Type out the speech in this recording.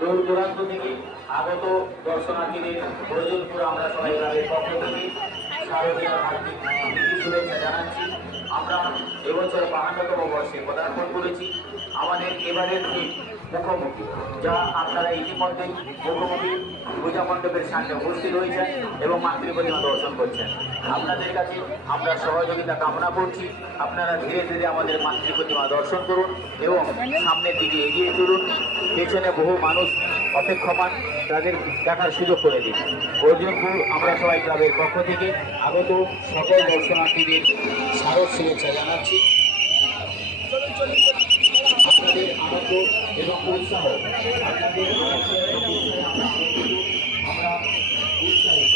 দূর দূরান্ত থেকে আগত দর্শনার্থীদের প্রয়োজনপুর আমরা সবাই গ্রামের পক্ষ থেকে শারদীয় হার্দিক শুভেচ্ছা জানাচ্ছি। আমরা এবছর 52তম বর্ষে পদার্পণ করেছি। আমাদের এবারের থিম মুখোমুখি, যা আপনারা ইতিমধ্যে মুখোমুখি পূজা মণ্ডপের সামনে উপস্থিত হয়েছেন এবং মাতৃ প্রতিমা দর্শন করছেন। আপনাদের কাছে আমরা সহযোগিতা কামনা করছি। আপনারা ধীরে ধীরে আমাদের মাতৃ প্রতিমা দর্শন করুন এবং সামনের দিকে এগিয়ে চলুন। পেছনে বহু মানুষ অপেক্ষমান, তাদের দেখার সুযোগ করে দিন। অর্জুনপুর আমরা সবাই ক্লাবের পক্ষ থেকে আগত সকল দর্শনার্থীদের স্মারক শুভেচ্ছা জানাচ্ছি। আপনাদের আনন্দ এবং উৎসাহ, আপনাদের আমরা উৎসাহিত।